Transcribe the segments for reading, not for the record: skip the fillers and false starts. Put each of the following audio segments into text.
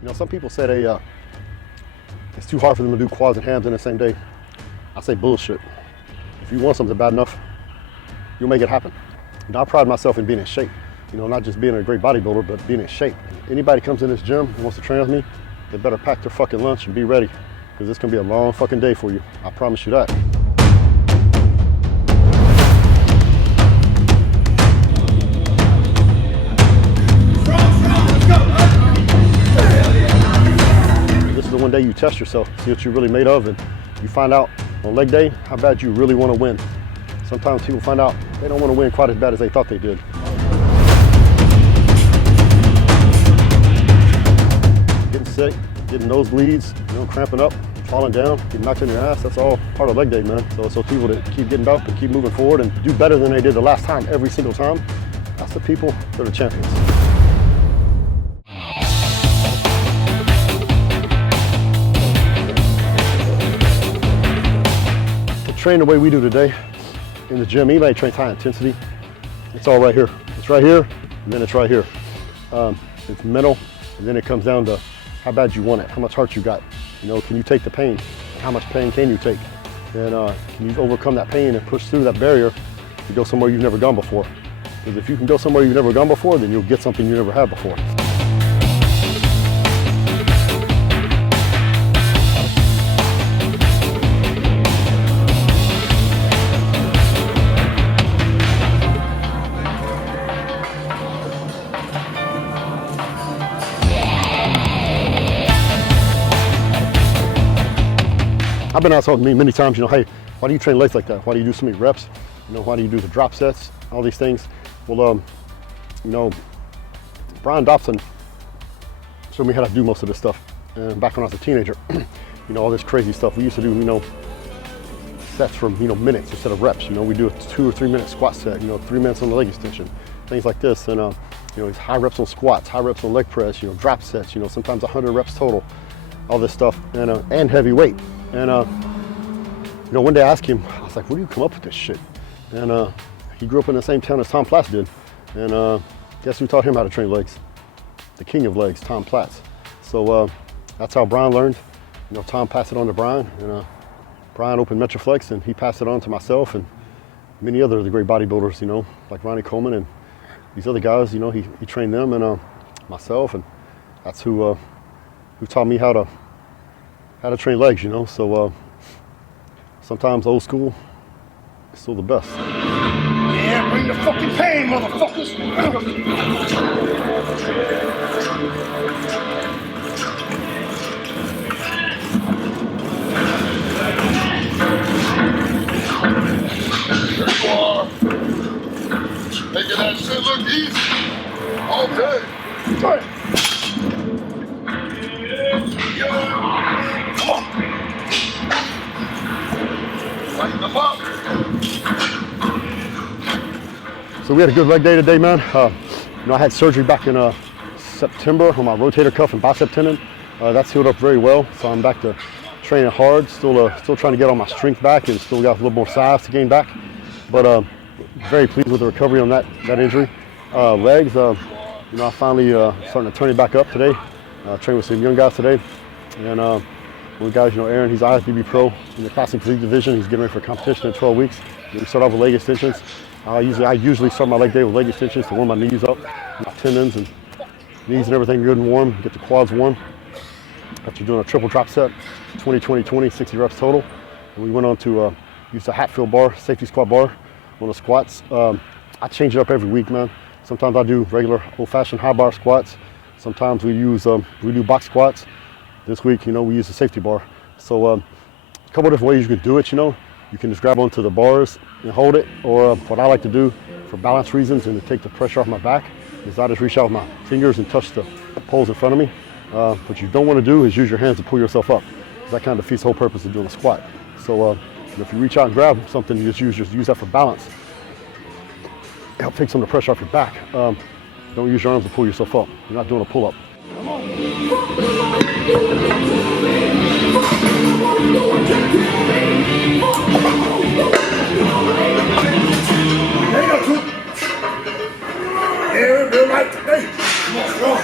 You know, some people say it's too hard for them to do quads and hams in the same day. I say bullshit. If you want something bad enough, you'll make it happen. You know, I pride myself in being in shape. You know, not just being a great bodybuilder, but being in shape. Anybody comes in this gym and wants to train with me, they better pack their fucking lunch and be ready, because it's gonna be a long fucking day for you. I promise you that. This is the one day you test yourself, see what you're really made of, and you find out on leg day how bad you really want to win. Sometimes people find out they don't want to win quite as bad as they thought they did. Getting sick, getting nosebleeds, you know, cramping up, falling down, getting knocked in your ass, that's all part of leg day, man. So it's those people that keep getting up and keep moving forward and do better than they did the last time every single time. That's the people that are the champions. To train the way we do today in the gym, anybody trains high intensity, it's all right here. It's right here, and then it's right here. It's mental, and then it comes down to how bad you want it, how much heart you got. You know, can you take the pain? How much pain can you take? And can you overcome that pain and push through that barrier to go somewhere you've never gone before? Because if you can go somewhere you've never gone before, then you'll get something you never had before. I've been asked many times, you know, hey, why do you train legs like that? Why do you do so many reps? You know, why do you do the drop sets? All these things. Well, you know, Brian Dobson showed me how to do most of this stuff. And back when I was a teenager, you know, all this crazy stuff. We used to do, you know, sets from, you know, minutes instead of reps. You know, we do a 2 or 3 minute squat set, you know, 3 minutes on the leg extension, things like this. And, you know, these high reps on squats, high reps on leg press, you know, drop sets, you know, sometimes 100 reps total, all this stuff, and heavy weight. And you know, one day I asked him, I was like, where do you come up with this shit? And he grew up in the same town as Tom Platz did. And guess who taught him how to train legs? The king of legs, Tom Platz. So that's how Brian learned. You know, Tom passed it on to Brian, and Brian opened Metroflex, and he passed it on to myself and many other of the great bodybuilders, you know, like Ronnie Coleman and these other guys. You know, he trained them and myself, and that's who taught me how to train legs, you know. So sometimes old school is still the best. Yeah, bring the fucking pain, motherfuckers! Making that shit look easy. All day. Good. Lighten them up. So we had a good leg day today, man. You know, I had surgery back in September on my rotator cuff and bicep tendon. That's healed up very well, so I'm back to training hard. Still trying to get all my strength back, and still got a little more size to gain back. But very pleased with the recovery on that injury. Legs, you know, I finally starting to turn it back up today. Trained with some young guys today, and one of the guys, you know, Aaron, he's IFBB pro in the classic physique division. He's getting ready for competition in 12 weeks. We start off with leg extensions. I usually start my leg day with leg extensions to warm my knees up, my tendons and knees and everything good and warm, get the quads warm. After doing a triple drop set, 20, 60 reps total. And we went on to use the Hatfield bar, safety squat bar on the squats. I change it up every week, man. Sometimes I do regular old-fashioned high bar squats. Sometimes we do box squats. This week, you know, we use the safety bar. So a couple different ways you can do it, you know. You can just grab onto the bars and hold it, or what I like to do for balance reasons and to take the pressure off my back is I just reach out with my fingers and touch the poles in front of me. What you don't want to do is use your hands to pull yourself up. That kind of defeats the whole purpose of doing a squat. So if you reach out and grab something, you just use that for balance. Help take some of the pressure off your back. Don't use your arms to pull yourself up. You're not doing a pull-up. Come on. There you go, Coop. Yeah, real light today. Come on, strong.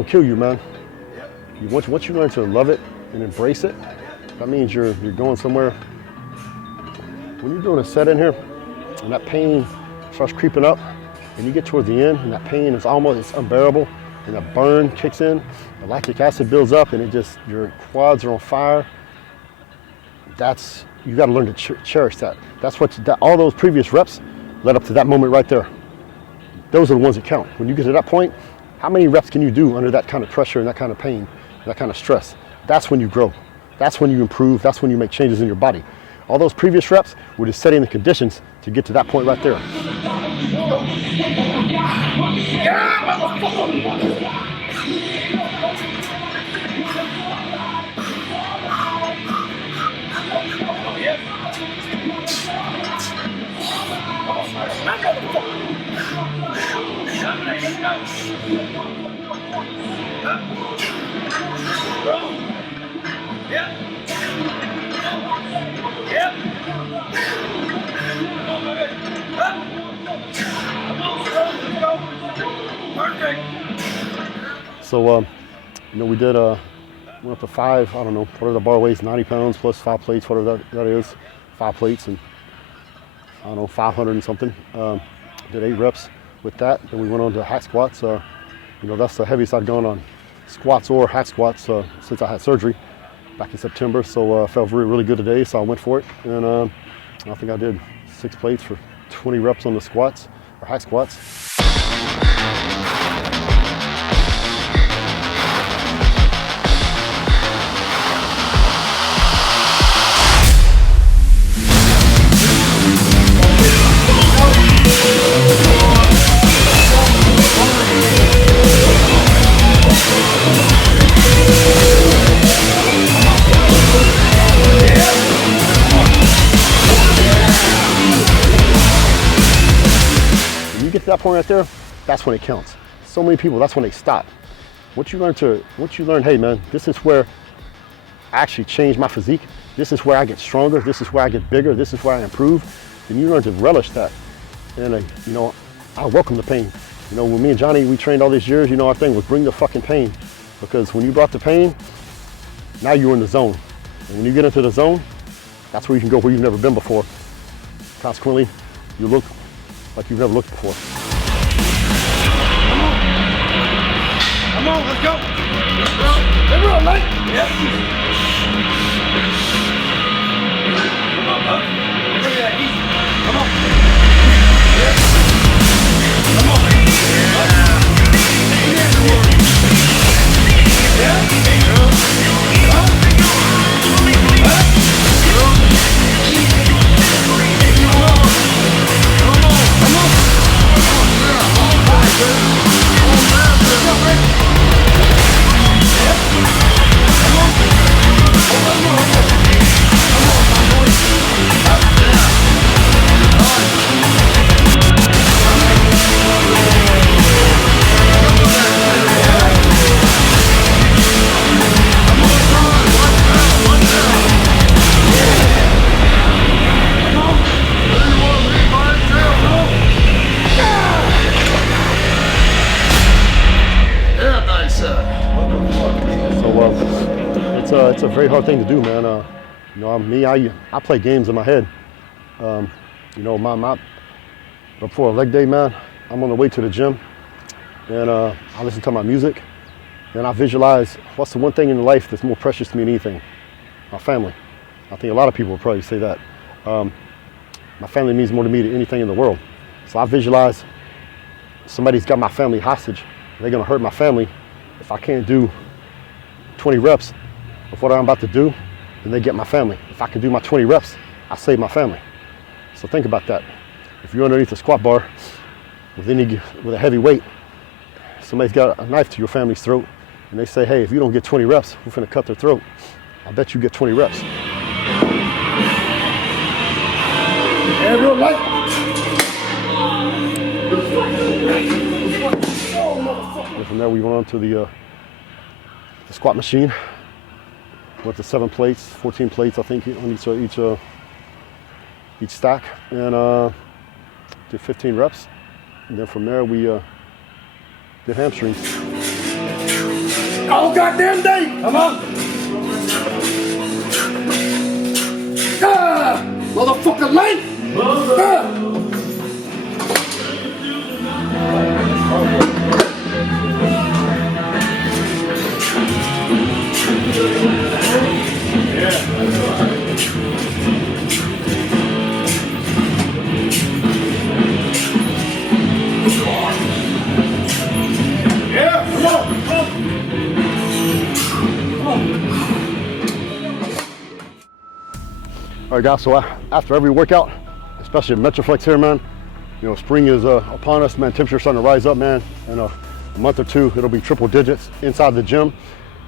don't kill you, man. Once you learn to love it and embrace it, that means you're going somewhere. When you're doing a set in here and that pain starts creeping up and you get towards the end and that pain is it's unbearable and that burn kicks in, the lactic acid builds up and your quads are on fire. You got to learn to cherish that. That's all those previous reps led up to that moment right there. Those are the ones that count. When you get to that point, how many reps can you do under that kind of pressure and that kind of pain, that kind of stress? That's when you grow. That's when you improve. That's when you make changes in your body. All those previous reps were just setting the conditions to get to that point right there. So, we did, went up to 5, I don't know, whatever the bar weighs, 90 pounds plus 5 plates, whatever that is, 5 plates and, I don't know, 500 and something. Did 8 reps with that. Then we went on to hack squats. That's the heaviest I've gone on squats or hack squats since I had surgery back in September. So I felt really, really good today, so I went for it. And I think I did 6 plates for 20 reps on the squats, or hack squats. Get to that point right there, that's when it counts. So many people, that's when they stop. Once you learn, hey man, this is where I actually change my physique. This is where I get stronger. This is where I get bigger. This is where I improve. Then you learn to relish that. And I welcome the pain. When me and Johnny, we trained all these years, our thing was bring the fucking pain. Because when you brought the pain, now you're in the zone. And when you get into the zone, that's where you can go where you've never been before. Consequently, you look like you've never looked before. Come on, let's go. Let's roll, mate. Yep. Come on, bud. Look at that, easy. Come on. Yep. Come on. It's a very hard thing to do, man. I play games in my head. Before a leg day, man, I'm on the way to the gym and I listen to my music and I visualize what's the one thing in life that's more precious to me than anything? My family. I think a lot of people would probably say that. My family means more to me than anything in the world. So I visualize somebody's got my family hostage. They're gonna hurt my family if I can't do 20 reps of what I'm about to do, then they get my family. If I can do my 20 reps, I save my family. So think about that. If you're underneath a squat bar with a heavy weight, somebody's got a knife to your family's throat, and they say, hey, if you don't get 20 reps, we're gonna cut their throat. I bet you get 20 reps. And real light. And from there, we went on to the squat machine. Went to 7 plates, 14 plates, I think, on each stack, and did 15 reps. And then from there, we did hamstrings. all goddamn day. Come on. Motherfucker late. All right, guys, so after every workout, especially Metroflex here, man, you know, spring is upon us, man. Temperature's starting to rise up, man. In a month or two, it'll be triple digits inside the gym.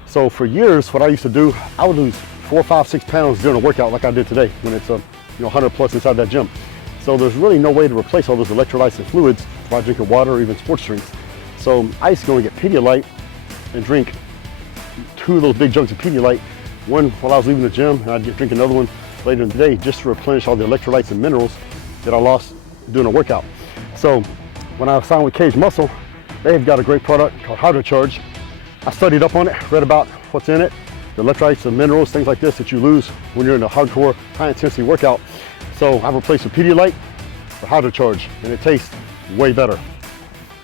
So for years, what I used to do, I would lose 4, 5, 6 pounds during a workout like I did today when it's 100 plus inside that gym. So there's really no way to replace all those electrolytes and fluids by drinking water or even sports drinks. So I used to go and get Pedialyte and drink 2 of those big jugs of Pedialyte, one while I was leaving the gym, and I'd drink another one later in the day just to replenish all the electrolytes and minerals that I lost doing a workout. So when I signed with KAGED Muscle, they've got a great product called HydroCharge. I studied up on it, read about what's in it, the electrolytes and minerals, things like this that you lose when you're in a hardcore, high intensity workout. So I've replaced the Pedialyte with HydroCharge, and it tastes way better.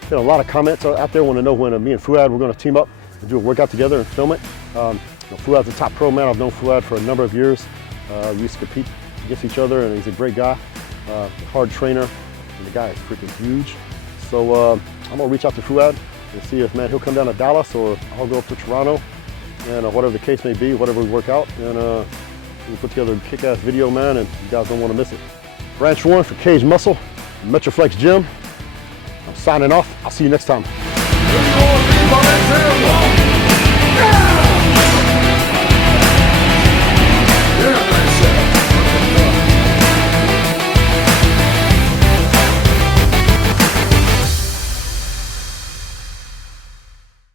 Got a lot of comments out there want to know when me and Fuad we're going to team up and do a workout together and film it. Fuad's a top pro, man. I've known Fuad for a number of years. We used to compete against each other, and he's a great guy, hard trainer, and the guy is freaking huge. So I'm gonna reach out to Fuad and see if, man, he'll come down to Dallas or I'll go up to Toronto, and whatever the case may be, whatever we work out, and we'll put together a kick-ass video, man, and you guys don't want to miss it. Branch 1 for KAGED Muscle, Metroflex Gym. I'm signing off. I'll see you next time.